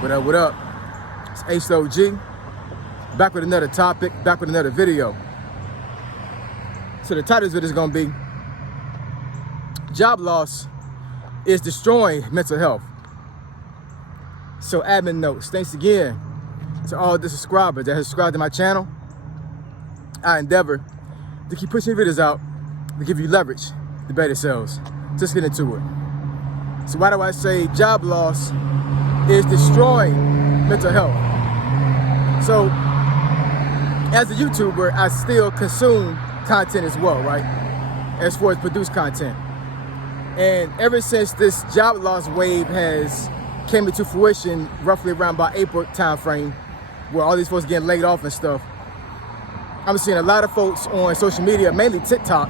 What up? It's HOG, back with another topic, back with another video. So the title of this video is going to be, job loss is destroying mental health. So admin notes, thanks again to all the subscribers that have subscribed to my channel. I endeavor to keep pushing videos out to give you leverage to better sales. Just get into it. So why do I say job loss is destroying mental health? So as a YouTuber, I still consume content as well, right? As far as produce content. And ever since this job loss wave has came into fruition, roughly around about April time frame, where all these folks getting laid off and stuff, I'm seeing a lot of folks on social media, mainly TikTok,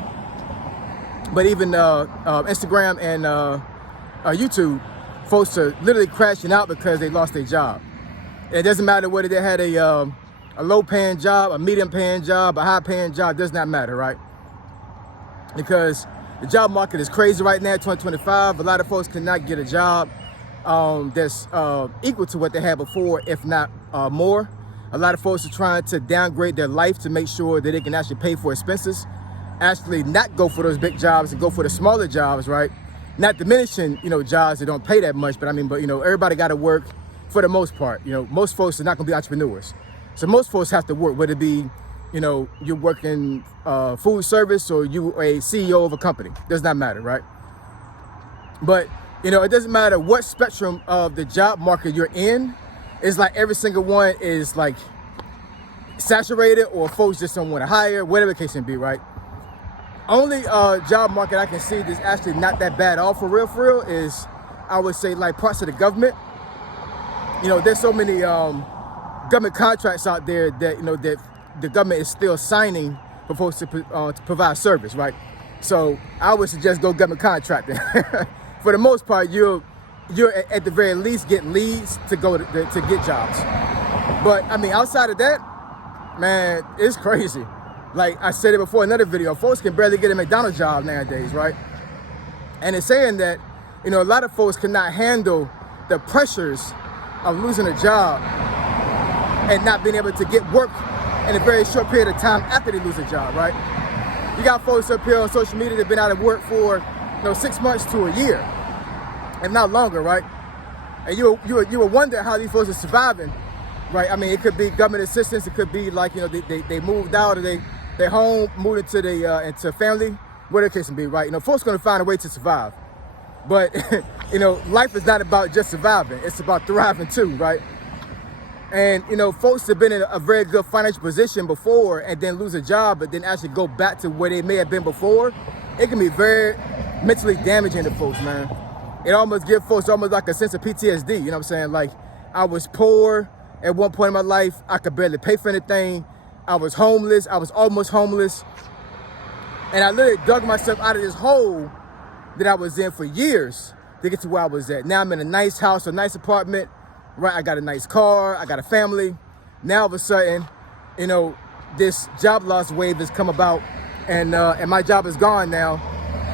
but even Instagram and YouTube, folks are literally crashing out because they lost their job. And it doesn't matter whether they had a low-paying job, a medium-paying job, a high-paying job, does not matter, right? Because the job market is crazy right now, 2025. A lot of folks cannot get a job that's equal to what they had before, if not more. A lot of folks are trying to downgrade their life to make sure that they can actually pay for expenses, actually not go for those big jobs and go for the smaller jobs, right? Not diminishing, jobs that don't pay that much, but everybody got to work for the most part. Most folks are not going to be entrepreneurs. So most folks have to work, whether it be, you're working food service or you a CEO of a company. Does not matter, right? But, it doesn't matter what spectrum of the job market you're in. It's like every single one is like saturated, or folks just don't want to hire, whatever the case may be, right? Only job market I can see that's actually not that bad off for real is, I would say, like parts of the government. There's so many government contracts out there that that the government is still signing for folks to provide service, right? So I would suggest go government contracting. For the most part, you're at the very least getting leads to go to get jobs. But outside of that, man, it's crazy. Like I said it before in another video, folks can barely get a McDonald's job nowadays, right? And it's saying that, a lot of folks cannot handle the pressures of losing a job and not being able to get work in a very short period of time after they lose a job, right? You got folks up here on social media that have been out of work for, 6 months to a year, if not longer, right? And you would wonder how these folks are surviving, right? It could be government assistance. It could be like, they moved out, or they home, moved into into family, whatever the case may be, right? Folks going to find a way to survive. But, life is not about just surviving. It's about thriving too, right? And, folks have been in a very good financial position before and then lose a job, but then actually go back to where they may have been before. It can be very mentally damaging to folks, man. It almost gives folks almost like a sense of PTSD, you know what I'm saying? Like, I was poor at one point in my life. I could barely pay for anything. I was homeless. I was almost homeless. And I literally dug myself out of this hole that I was in for years to get to where I was at. Now I'm in a nice house, a nice apartment, right? I got a nice car. I got a family. Now all of a sudden, this job loss wave has come about, and my job is gone now.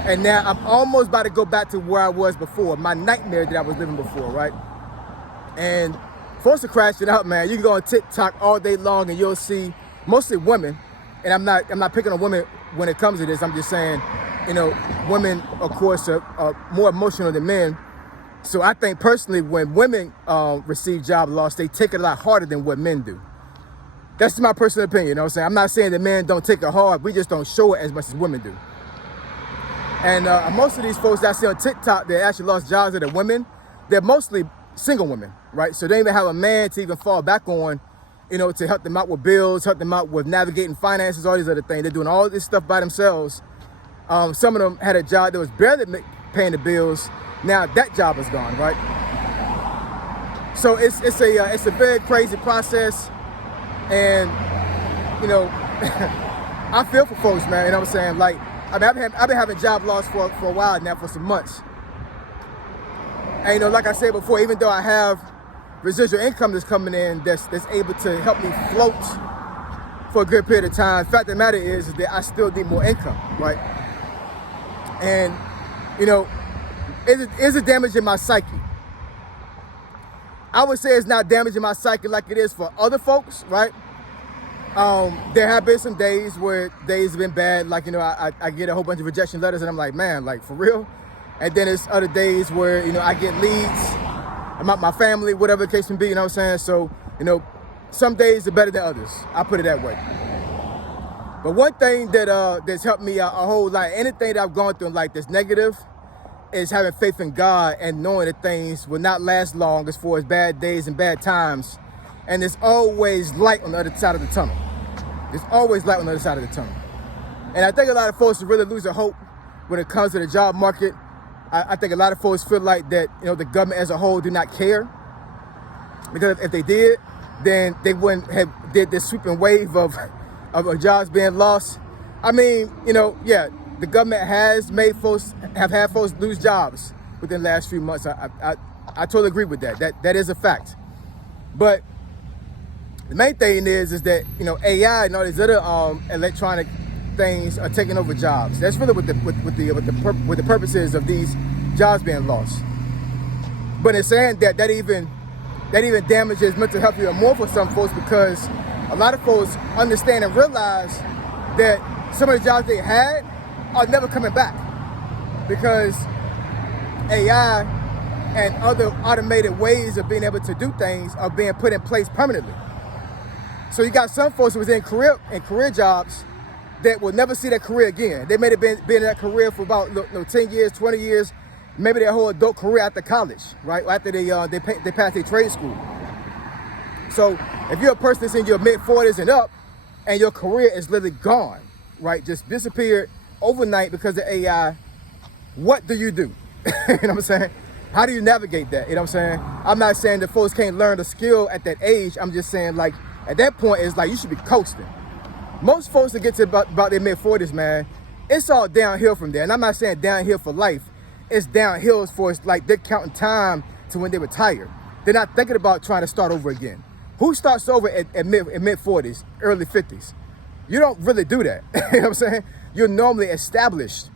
And now I'm almost about to go back to where I was before, my nightmare that I was living before, right? And folks are crashing out, man. You can go on TikTok all day long and you'll see mostly women. And I'm not picking on women when it comes to this. I'm just saying, women, of course, are more emotional than men. So I think personally, when women receive job loss, they take it a lot harder than what men do. That's just my personal opinion, you know what I'm saying? I'm not saying that men don't take it hard. We just don't show it as much as women do. And most of these folks that I see on TikTok that actually lost jobs that are women, they're mostly single women, right? So they don't even have a man to even fall back on, to help them out with bills, help them out with navigating finances, all these other things. They're doing all this stuff by themselves. Some of them had a job that was barely paying the bills. Now that job is gone, right? So it's a very crazy process, and I feel for folks, man. You know what I'm saying? Like, I've been having job loss for a while now, for some months. And like I said before, even though I have residual income that's coming in that's able to help me float for a good period of time, the fact of the matter is that I still need more income, right? And is it damaging my psyche? I would say it's not damaging my psyche like it is for other folks, right? There have been some days where days have been bad. Like, I get a whole bunch of rejection letters and I'm like, man, like for real? And then there's other days where, I get leads about my family, whatever the case may be, you know what I'm saying? So, some days are better than others. I put it that way. But one thing that's helped me a whole lot, anything that I've gone through in life that's negative, is having faith in God and knowing that things will not last long as far as bad days and bad times. And there's always light on the other side of the tunnel. There's always light on the other side of the tunnel. And I think a lot of folks really lose their hope when it comes to the job market. I think a lot of folks feel like that, the government as a whole do not care. Because if they did, then they wouldn't have did this sweeping wave of jobs being lost. I mean, yeah, the government has had folks lose jobs within the last few months. I totally agree with that. That is a fact. But the main thing is that, AI and all these other electronic things are taking over jobs. That's really what the purposes of these jobs being lost. But it's saying that even damages mental health even more for some folks, because a lot of folks understand and realize that some of the jobs they had are never coming back, because AI and other automated ways of being able to do things are being put in place permanently. So you got some folks who was in career jobs that will never see their career again. They may have been in that career for about 10 years, 20 years, maybe their whole adult career after college, right? After they pass their trade school. So if you're a person that's in your mid-40s and up, and your career is literally gone, right? Just disappeared overnight because of AI, what do you do? You know what I'm saying? How do you navigate that? You know what I'm saying? I'm not saying that folks can't learn the skill at that age. I'm just saying, like, at that point, it's like you should be coasting. Most folks that get to about their mid-40s, man, it's all downhill from there. And I'm not saying downhill for life. It's downhill as far as, like, they're counting time to when they retire. They're not thinking about trying to start over again. Who starts over at mid-40s, early 50s? You don't really do that. You know what I'm saying? You're normally established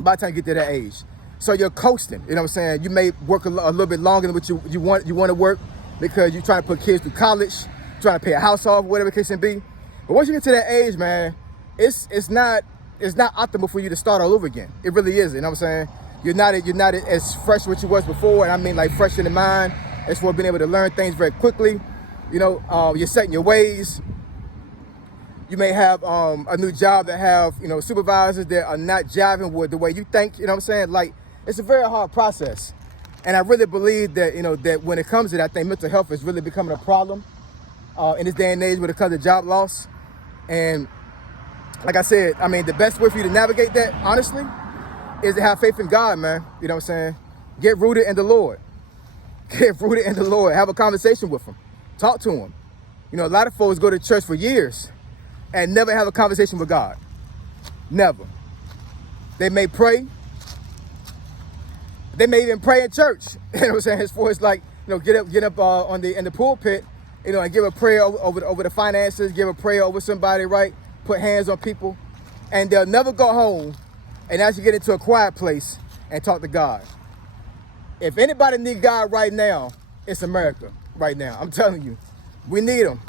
by the time you get to that age. So you're coasting. You know what I'm saying? You may work a little bit longer than what you want to work, because you're trying to put kids through college, trying to pay a house off, whatever the case may be. But once you get to that age, man, it's not optimal for you to start all over again. It really is. You know what I'm saying? You're not as fresh as what you was before, and I mean like fresh in the mind, as for being able to learn things very quickly. You're setting your ways. You may have a new job that have supervisors that are not jiving with the way you think. You know what I'm saying? Like, it's a very hard process, and I really believe that that when it comes to that, I think mental health is really becoming a problem in this day and age when it comes to job loss. And like I said, I mean, the best way for you to navigate that, honestly, is to have faith in God, man. You know what I'm saying? Get rooted in the Lord. Get rooted in the Lord. Have a conversation with Him. Talk to Him. A lot of folks go to church for years and never have a conversation with God. Never. They may pray. They may even pray in church. You know what I'm saying? As far as like, get up in the pulpit, and give a prayer over the finances, give a prayer over somebody, right? Put hands on people, and they'll never go home and actually get into a quiet place and talk to God. If anybody need God right now, it's America right now. I'm telling you, we need Him.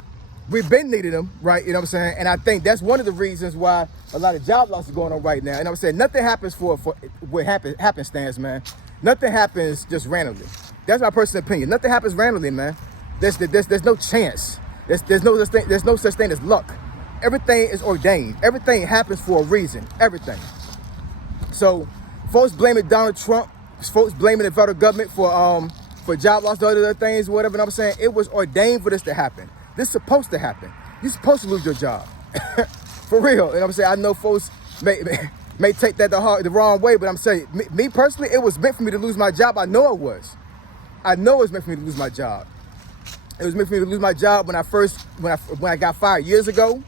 We've been needing Him, right? You know what I'm saying? And I think that's one of the reasons why a lot of job loss is going on right now. And I'm saying nothing happens for what happenstance, man. Nothing happens just randomly. That's my personal opinion. Nothing happens randomly, man. There's no chance. There's no such thing as luck. Everything is ordained. Everything happens for a reason. Everything. So folks blaming Donald Trump. Folks blaming the federal government for job loss, other things, whatever. And I'm saying it was ordained for this to happen. This is supposed to happen. You're supposed to lose your job. For real. And I'm saying, I know folks may take that the wrong way, but I'm saying, me personally, it was meant for me to lose my job. I know it was. I know it was meant for me to lose my job. It was meant for me to lose my job when I got fired years ago,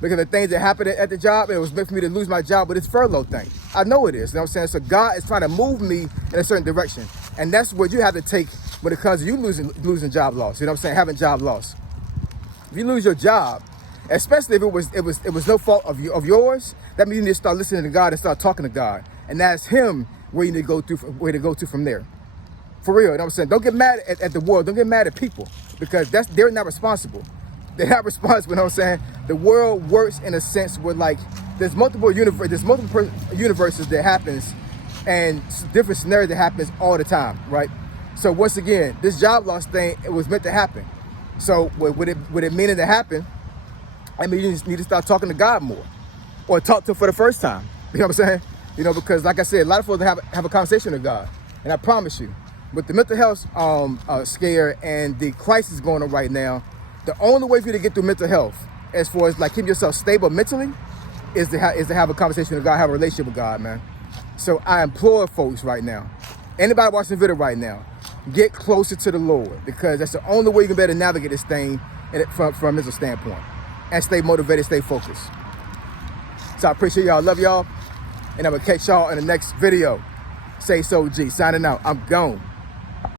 because of the things that happened at the job. It was meant for me to lose my job with this furlough thing. I know it is. You know what I'm saying? So God is trying to move me in a certain direction. And that's what you have to take when it comes to you losing job loss. You know what I'm saying? Having job loss. If you lose your job, especially if it was no fault of yours, that means you need to start listening to God and start talking to God. And that's Him where you need to go to from there. For real, you know what I'm saying? Don't get mad at the world. Don't get mad at people, because they're not responsible. They're not responsible, you know what I'm saying? The world works in a sense where, like, there's multiple universes that happens, and different scenarios that happens all the time, right? So once again, this job loss thing, it was meant to happen. So with it meaning to happen, I mean, you just need to start talking to God more, or talk to him for the first time. You know what I'm saying? You know, because like I said, a lot of folks have a conversation with God, and I promise you, with the mental health scare and the crisis going on right now, the only way for you to get through mental health, as far as like keeping yourself stable mentally, is to have a conversation with God, have a relationship with God, man. So I implore folks right now, anybody watching the video right now, get closer to the Lord, because that's the only way you can better navigate this thing from a mental standpoint, and stay motivated, stay focused. So I appreciate y'all, love y'all, and I'm gonna catch y'all in the next video. Say so G, signing out, I'm gone.